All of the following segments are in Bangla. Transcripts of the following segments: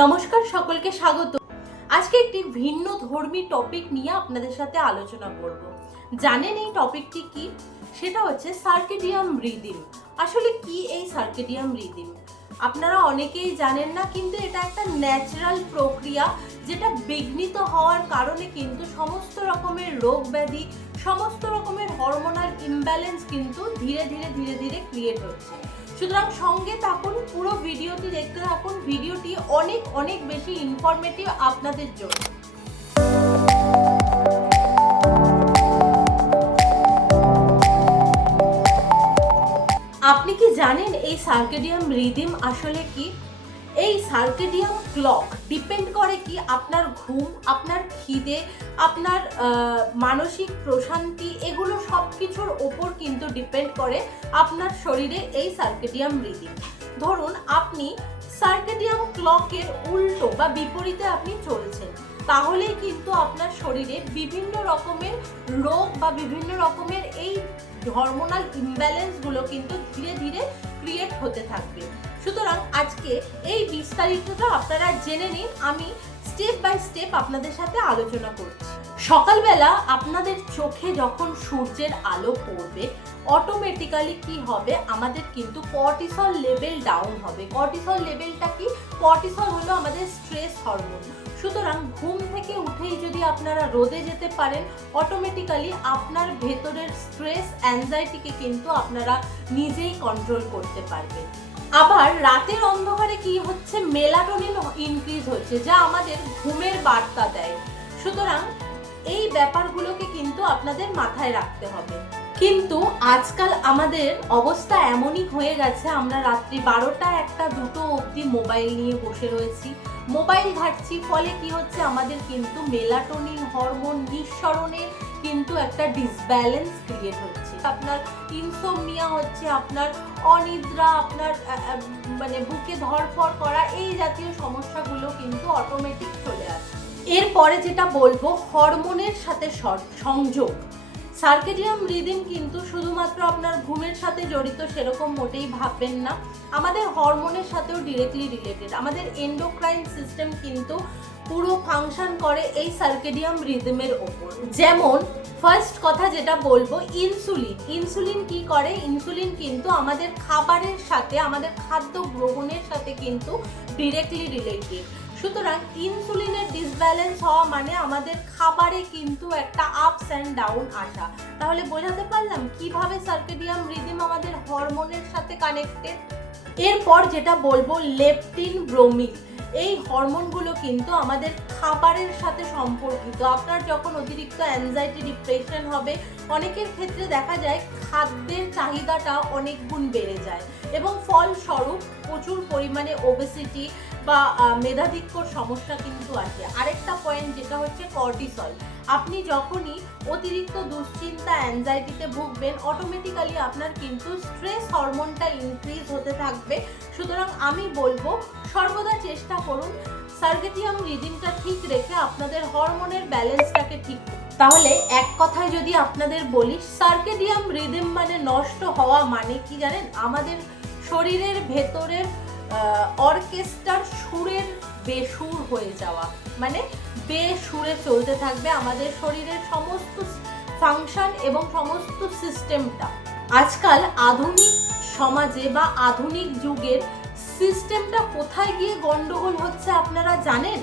নমস্কার সকলকে, স্বাগত। আজকে একটি ভিন্ন ধর্মী টপিক নিয়ে আপনাদের সাথে আলোচনা করব। জানেন এই টপিকটি কি? সেটা হচ্ছে সার্কেডিয়াম রিদিম আসলে কি এই সার্কেডিয়াম রিদিম আপনারা অনেকেই জানেন না, কিন্তু এটা একটা ন্যাচারাল প্রক্রিয়া যেটা বিঘ্নিত হওয়ার কারণে কিন্তু সমস্ত রকমের রোগ ব্যাধি, সমস্ত রকমের হরমোনাল ইমব্যালেন্স কিন্তু ধীরে ধীরে ধীরে ধীরে ক্রিয়েট হচ্ছে। সুতরাং সঙ্গে থাকুন, পুরো ভিডিওটি দেখতে থাকুন। ভিডিওটি অনেক অনেক বেশি ইনফরমেটিভ আপনাদের জন্য। আপনি কি জানেন এই সার্কেডিয়াম রিদিম আসলে কি? এই সার্কেডিয়াম ক্লক ডিপেন্ড করে কি আপনার ঘুম, আপনার খিদে, আপনার মানসিক প্রশান্তি, এগুলো সব কিছুর ওপর কিন্তু ডিপেন্ড করে আপনার শরীরে এই সার্কেডিয়াম রিদিম ধরুন আপনি সার্কেডিয়াম ক্লকের উল্টো বা বিপরীতে আপনি চলছেন তাহলেই কিন্তু আপনার শরীরে বিভিন্ন রকমের রোগ বা বিভিন্ন রকমের এই হরমোনাল ইমব্যালেন্সগুলো কিন্তু ধীরে ধীরে ক্রিয়েট হতে থাকবে। সুতরাং আজকে এই বিস্তারিতটা আপনারা জেনে নিন, আমি স্টেপ বাই স্টেপ আপনাদের সাথে আলোচনা করছি। সকালবেলা আপনাদের চোখে যখন সূর্যের আলো পড়বে অটোমেটিক্যালি কি হবে? আমাদের কিন্তু কর্টিসল লেভেল ডাউন হবে। কর্টিসল লেভেলটা কি? কর্টিসল হলো আমাদের স্ট্রেস হরমোন সুতরাং ঘুম থেকে উঠেই যদি আপনারা রোদে যেতে পারেন অটোমেটিক্যালি আপনার ভেতরের স্ট্রেস অ্যাংজাইটিকে কিন্তু আপনারা নিজেই কন্ট্রোল করতে পারবেন। আবার রাতের অন্ধকারে কি হচ্ছে? মেলাটোনিন ইনক্রিজ হচ্ছে, যা আমাদের ঘুমের বার্তা দেয়। সুতরাং এই ব্যাপারগুলোকে কিন্তু আপনাদের মাথায় রাখতে হবে। কিন্তু আজকাল আমাদের অবস্থা এমনই হয়ে গেছে, আমরা রাত্রি বারোটা একটা দুটো অবধি মোবাইল নিয়ে বসে রয়েছি। মোবাইল ঘাটছি, ফলে কি হচ্ছে? আমাদের কিন্তু মেলাটোনিন হরমোন নিঃসরণের কিন্তু একটা ডিসব্যালেন্স ক্রিয়েট হচ্ছে। আপনার ইনসোমনিয়া হচ্ছে আপনার অনিদ্রা, আপনার মানে বুকে ধরফর করা, এই জাতীয় সমস্যাগুলো কিন্তু অটোমেটিক চলে আসে। এরপরে যেটা বলব হরমোনের সাথে সংযোগ। সার্কেডিয়াম রিদিম কিন্তু শুধুমাত্র আপনার ঘুমের সাথে জড়িত সেরকম মোটেই ভাববেন না। আমাদের হরমোনের সাথেও ডিরেক্টলি রিলেটেড আমাদের এন্ডোক্রাইন সিস্টেম কিন্তু পুরো ফাংশন করে এই সার্কেডিয়াম রিদমের ওপর। যেমন ফার্স্ট কথা যেটা বলব ইনসুলিন ইনসুলিন কি করে? ইনসুলিন কিন্তু আমাদের খাবারের সাথে, আমাদের খাদ্য গ্রহণের সাথে কিন্তু ডিরেক্টলি রিলেটেড সুতরাং ইনসুলিনের ডিসব্যালেন্স হওয়া মানে আমাদের খাবারে কিন্তু একটা আপস অ্যান্ড ডাউন আসা। তাহলে বোঝাতে পারলাম কীভাবে সার্কেডিয়াম রিদিম আমাদের হরমোনের সাথে কানেক্টেড এরপর যেটা বলব লেপটিন ব্রোমিক এই হরমোনগুলো কিন্তু আমাদের খাবারের সাথে সম্পর্কিত। আপনার যখন অতিরিক্ত অ্যাংজাইটি ডিপ্রেশন হবে, অনেকের ক্ষেত্রে দেখা যায় খাদ্যের চাহিদাটা অনেক গুণ বেড়ে যায়। এবং ফলস্বরূপ প্রচুর পরিমাণে ওবেসিটি বা মেধাধিক্যর সমস্যা কিন্তু আছে। আরেকটা পয়েন্ট যেটা হচ্ছে কর্টিসল আপনি যখনই অতিরিক্ত দুশ্চিন্তা অ্যাংজাইটিতে ভুগবেন অটোমেটিক্যালি আপনার কিন্তু স্ট্রেস হরমোনটা ইনক্রিজ হতে থাকবে। সুতরাং আমি বলব, সর্বদা চেষ্টা করুন সার্গেটিয়াম রিডিংটা ঠিক রেখে আপনাদের হরমোনের ব্যালেন্সটাকে ঠিক তাহলে এক কথায় যদি আপনাদের বলি সার্কেডিয়াম রিদিম মানে নষ্ট হওয়া মানে কি জানেন? আমাদের শরীরের ভেতরের অর্কেস্ট্রার সুরের বেসুর হয়ে যাওয়া। মানে বেসুরে চলতে থাকবে আমাদের শরীরের সমস্ত ফাংশন এবং সমস্ত সিস্টেমটা আজকাল আধুনিক সমাজে বা আধুনিক যুগের সিস্টেমটা কোথায় গিয়ে গন্ডগোল হচ্ছে আপনারা জানেন?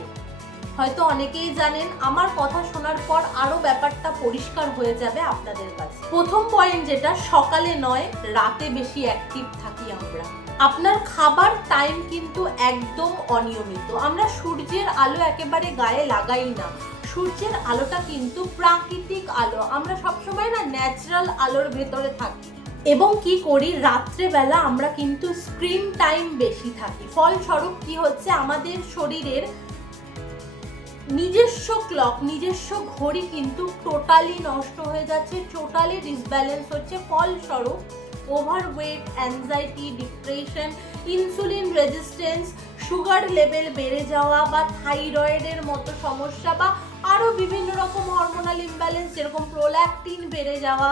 হয়তো অনেকেই জানেন, আমার কথা শোনার পর আরও ব্যাপারটা পরিষ্কার হয়ে যাবে আপনাদের কাছে। প্রথম পয়েন্ট যেটা, সকালে নয়, রাতে বেশি অ্যাক্টিভ থাকি আমরা। আপনার খাবার টাইম কিন্তু একদম অনিয়মিত। আমরা সূর্যের আলো একেবারে গায়ে লাগাই না। সূর্যের আলোটা কিন্তু প্রাকৃতিক আলো। আমরা সবসময় না ন্যাচারাল আলোর ভেতরে থাকি। এবং কি করি? রাত্রেবেলা আমরা কিন্তু স্ক্রিন টাইম বেশি থাকি। ফলস্বরূপ কি হচ্ছে? আমাদের শরীরের নিজস্ব ক্লক নিজস্ব ঘড়ি কিন্তু টোটালি নষ্ট হয়ে যাচ্ছে টোটালি ডিসব্যালেন্স হচ্ছে। ফলস্বরূপ overweight anxiety depression insulin resistance sugar level বেড়ে যাওয়া বা থাইরয়েডের মতো সমস্যা বা আরও বিভিন্ন রকম হরমোনাল ইমব্যালেন্স যেরকম প্রোল্যাকটিন বেড়ে যাওয়া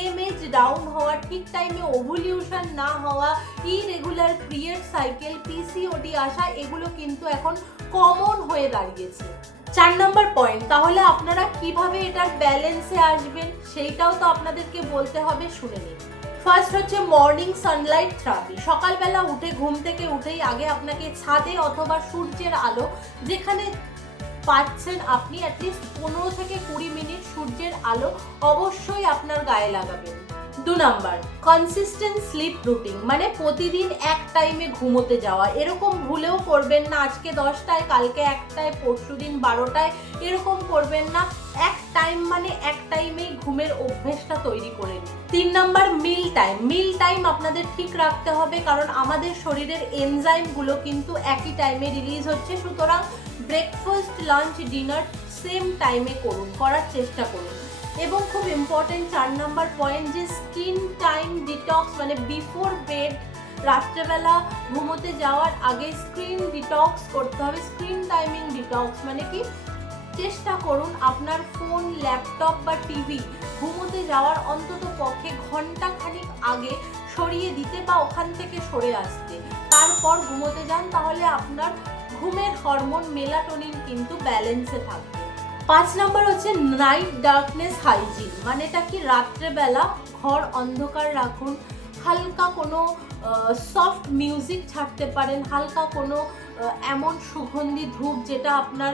এমএইচ ডাউন হওয়া, ঠিক টাইমে ওভুলিউশন না হওয়া ইরেগুলার পিরিয়ড সাইকেল পিসিওডি আসা, এগুলো কিন্তু এখন কমন হয়ে দাঁড়িয়েছে। চার নম্বর পয়েন্ট তাহলে আপনারা কীভাবে এটার ব্যালেন্সে আসবেন, সেইটাও তো আপনাদেরকে বলতে হবে, শুনে নিন। ফার্স্ট হচ্ছে মর্নিং সানলাইট থেরাপি সকালবেলা উঠে, ঘুম থেকে উঠেই আগে আপনাকে ছাদে অথবা সূর্যের আলো যেখানে পাচ্ছেন আপনি অ্যাটলিস্ট পনেরো থেকে কুড়ি মিনিট সূর্যের আলো অবশ্যই আপনার গায়ে লাগাবেন। দু নাম্বার কনসিস্টেন্ট স্লিপ রুটিন মানে প্রতিদিন এক টাইমে ঘুমোতে যাওয়া। এরকম ভুলেও করবেন না, আজকে দশটায়, কালকে একটায়, পরশু দিন বারোটায়, এরকম করবেন না। এক টাইম মানে এক টাইমেই ঘুমের অভ্যেসটা তৈরি করে নিন। তিন number meal time meal time আপনাদের ঠিক রাখতে হবে, কারণ আমাদের শরীরের এনজাইমগুলো কিন্তু একই টাইমে রিলিজ হচ্ছে। সুতরাং ব্রেকফাস্ট লাঞ্চ ডিনার সেম টাইমে করুন, করার চেষ্টা করুন। এবং খুব ইম্পর্টেন্ট চার নাম্বার পয়েন্ট যে স্কিন টাইম ডিটক্স মানে বিফোর বেড রাত্রেবেলা ঘুমোতে যাওয়ার আগে স্ক্রিন ডিটক্স করতে হবে। স্ক্রিন টাইমিং ডিটক্স মানে কি? চেষ্টা করুন আপনার ফোন ল্যাপটপ বা টিভি ঘুমোতে যাওয়ার অন্তত পক্ষে ঘণ্টা খানিক আগে সরিয়ে দিতে বা ওখান থেকে সরে আসতে। তারপর ঘুমোতে যান, তাহলে আপনার ঘুমের হরমোন মেলাটোনিন কিন্তু ব্যালেন্সে থাকবে। পাঁচ নাম্বার হচ্ছে নাইট ডার্কনেস হাইজিন মানে এটা কি রাত্রেবেলা ঘর অন্ধকার রাখুন, হালকা কোনো সফট মিউজিক ছাড়তে পারেন, হালকা কোনো এমন সুগন্ধি ধূপ যেটা আপনার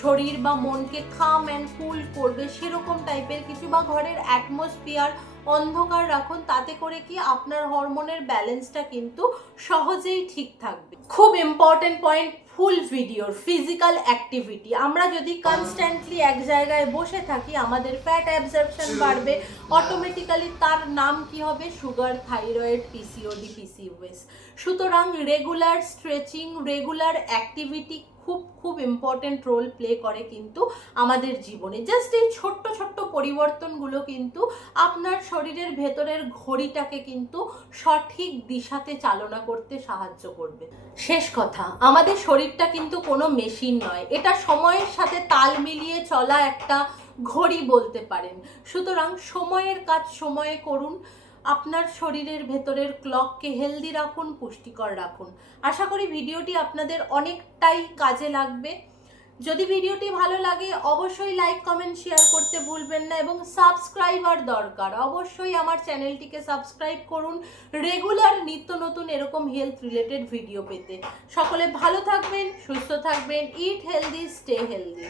শরীর বা মনকে খাম অ্যান্ড কুল করবে, সেরকম টাইপের কিছু বা ঘরের অ্যাটমসফিয়ার অন্ধকার রাখুন তাতে করে কি আপনার হরমোনের ব্যালেন্সটা কিন্তু সহজেই ঠিক থাকবে। খুব ইম্পর্টেন্ট পয়েন্ট ফুল ভিডিওর ফিজিক্যাল অ্যাক্টিভিটি আমরা যদি কনস্ট্যান্টলি এক জায়গায় বসে থাকি আমাদের ফ্যাট অ্যাবজর্পশন বাড়বে অটোমেটিক্যালি তার নাম কি হবে? সুগার থাইরয়েড পিসিওডি পিসিওএস সুতরাং রেগুলার স্ট্রেচিং রেগুলার অ্যাক্টিভিটি খুব খুব ইম্পর্টেন্ট রোল প্লে করে কিন্তু আমাদের জীবনে। জাস্ট এই ছোট্ট ছোট্ট পরিবর্তনগুলো কিন্তু আপনার শরীরের ভেতরের ঘড়িটাকে কিন্তু সঠিক দিশাতে চালনা করতে সাহায্য করবে। শেষ কথা, আমাদের শরীরটা কিন্তু কোনো মেশিন নয়। এটা সময়ের সাথে তাল মিলিয়ে চলা একটা ঘড়ি বলতে পারেন। সুতরাং সময়ের কাজ সময়ে করুন। আপনার শরীরের ভেতরের ক্লককে হেলদি রাখুন, পুষ্টিকর রাখুন। আশা করি ভিডিওটি আপনাদের অনেকটাই কাজে লাগবে। যদি ভিডিওটি ভালো লাগে, অবশ্যই লাইক কমেন্ট শেয়ার করতে ভুলবেন না এবং সাবস্ক্রাইবার দরকার, অবশ্যই আমার চ্যানেলটিকে সাবস্ক্রাইব করুন রেগুলার নিত্য নতুন এরকম হেলথ রিলেটেড ভিডিও পেতে। সকলে ভালো থাকবেন, সুস্থ থাকবেন ইট হেলদি স্টে হেলদি